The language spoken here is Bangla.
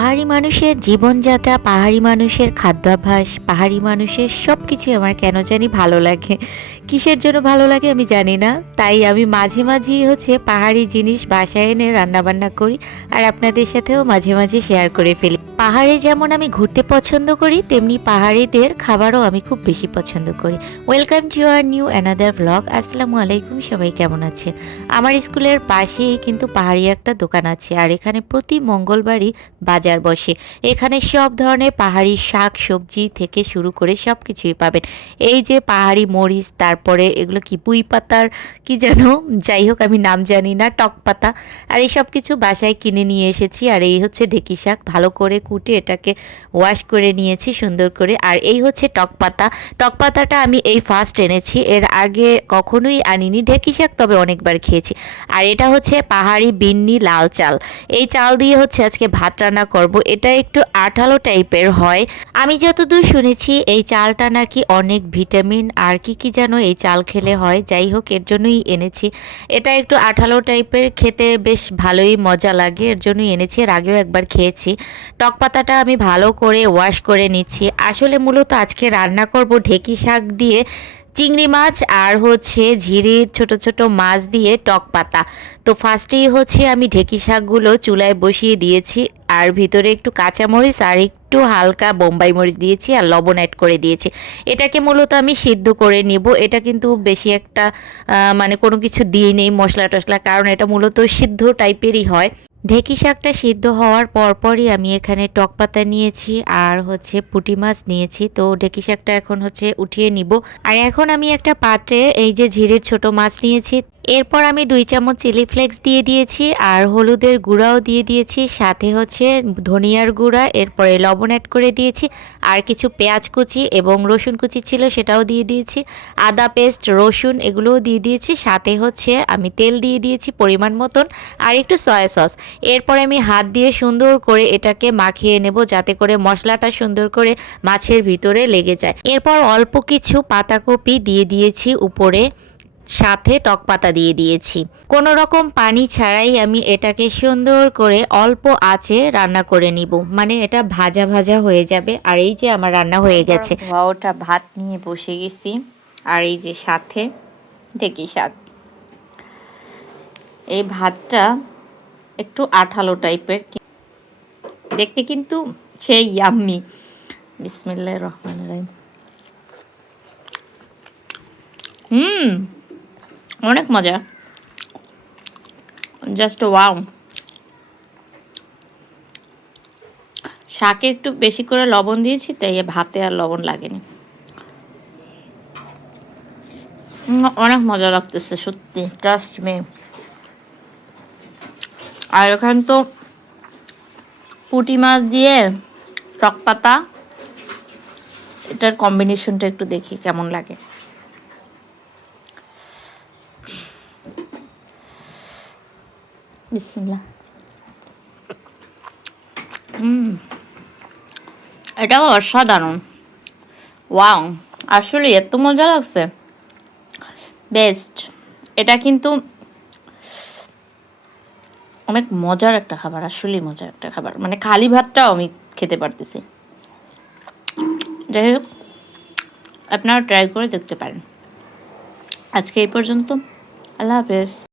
পাহাড়ি মানুষের জীবনযাত্রা, পাহাড়ি মানুষের খাদ্যাভ্যাস, পাহাড়ি মানুষের সব কিছুই আমার কেন জানি ভালো লাগে। কিসের জন্য ভালো লাগে আমি জানি না। তাই আমি মাঝে মাঝেই হচ্ছে পাহাড়ি জিনিস বাসায় এনে রান্নাবান্না করি আর আপনাদের সাথেও মাঝে মাঝে শেয়ার করে ফেলি। পাহাড়ে যেমন আমি ঘুরতে পছন্দ করি, তেমনি পাহাড়িদের খাবারও আমি খুব বেশি পছন্দ করি। Welcome to our new another blog আসসালামু আলাইকুম, সবাই কেমন আছে আমার স্কুলের পাশেই কিন্তু পাহাড়ি একটা দোকান আছে আর এখানে প্রতি মঙ্গলবারই বাজার বসে। এখানে সব ধরনের পাহাড়ি শাক, সবজি থেকে শুরু করে সব কিছুই পাবেন। এই যে পাহাড়ি মরিচ, তারপরে এগুলো কি পুঁই পাতার, কি যেন? যাই হোক, আমি নাম জানি না, টক পাতা। আর এই সব কিছু বাসায় কিনে নিয়ে এসেছি। আর এই হচ্ছে ঢেকি শাক। ভালো করে কুটে এটাকে ওয়াশ করে নিয়েছি সুন্দর করে। আর এই হচ্ছে টক পাতা। টক পাতাটা আমি এই ফার্স্ট এনেছি। এর আগে কখনোই আনিনি। ঢেকি শাক তবে অনেকবার খেয়েছি। আর এটা হচ্ছে পাহাড়ি বিন্নি লাল চাল। এই চাল দিয়ে হচ্ছে আজকে ভাত রান্না করব। এটা একটু আঠালো টাইপের হয়। আমি যতদূর শুনেছি, এই চালটা নাকি অনেক ভিটামিন আর কি কি যেন এই চাল খেলে হয়। যাই হোক, এর জন্যই এনেছি। এটা একটু আঠালো টাইপের, খেতে বেশ ভালোই মজা লাগে, এর জন্যই এনেছি। এর আগেও একবার খেয়েছি। টক পাতাটা আমি ভালো করে ওয়াশ করে নিচ্ছি। আসলে মূলত আজকে রান্না করব ঢেকি শাক দিয়ে। চিংড়ি মাছ আর হচ্ছে ঝিরির ছোট ছোট মাছ দিয়ে টক পাতা। তো ফার্স্টেই হচ্ছে আমি ঢেকি শাকগুলো চুলায় বসিয়ে দিয়েছি আর ভিতরে একটু কাঁচামরিচ আর একটু হালকা বোম্বাই মরিচ দিয়েছি আর লবণ অ্যাড করে দিয়েছি। এটাকে মূলত আমি সিদ্ধ করে নেব। এটা কিন্তু বেশি একটা মানে কোনো কিছু দিয়ে নেই মশলা টশলা কারণ এটা মূলত সিদ্ধ টাইপেরই হয়। ঢেকি শাকটা সিদ্ধ হওয়ার পরপরই আমি এখানে টক পাতা নিয়েছি আর হচ্ছে পুটি মাছ নিয়েছি। তো ঢেকি শাকটা এখন হচ্ছে উঠিয়ে নিব। আর এখন আমি একটা পাত্রে এই যে ঝিরের ছোট মাছ নিয়েছি এরপর আমি দুই চামচ চিলি ফ্লেক্স দিয়ে দিয়েছি আর হলুদের গুঁড়াও দিয়ে দিয়েছি, সাথে হচ্ছে ধনিয়ার গুঁড়া, এরপরে লবণ অ্যাড করে দিয়েছি, আর কিছু পেঁয়াজ কুচি এবং রসুন কুচি ছিল সেটাও দিয়ে দিয়েছি, আদা পেস্ট, রসুন এগুলোও দিয়ে দিয়েছি, সাথে হচ্ছে আমি তেল দিয়ে দিয়েছি পরিমাণ মতন, আর একটু সয়া সস এরপরে আমি হাত দিয়ে সুন্দর করে এটাকে মাখিয়ে নেব যাতে করে মশলাটা সুন্দর করে মাছের ভিতরে লেগে যায়। এরপর অল্প কিছু পাতাকপি দিয়ে দিয়েছি উপরে সাথে টক পাতা দিয়ে দিয়েছি। কোনো রকম পানি ছাড়াই আমি এটাকে সুন্দর করে অল্প আঁচে রান্না করে নিব। মানে এটা ভাজা ভাজা হয়ে যাবে। আর এই যে আমার রান্না হয়ে গেছে। ওটা ভাত নিয়ে বসে গেছি। আর এই যে সাথে ঢেকি শাক? এই ভাতটা একটু আঠালো টাইপের। দেখতে কিন্তু সেই ইয়াম্মি বিসমিল্লাহ রহমান রাহিম। হুম। অনেক মজা। জাস্ট ওয়াও শাকে একটু বেশি করে লবণ দিয়েছি, তাই ভাতে আর লবণ লাগেনি। অনেক মজা লাগতেছে, সত্যি ট্রাস্ট মে আর এখানে তো পুঁটি মাছ দিয়ে টক পাতা, এটার কম্বিনেশনটা একটু দেখি কেমন লাগে। বিসমিল্লাহ। হুম এটাও অসাধারণ। ওয়াও, আসলে এত মজা লাগছে। বেস্ট। এটা কিন্তু অনেক মজার একটা খাবার আসলেই মজার একটা খাবার। মানে খালি ভাতটাও আমি খেতে পারতেছি। যাই হোক, আপনারা ট্রাই করে দেখতে পারেন। আজকে এই পর্যন্ত, আল্লাহ হাফেজ।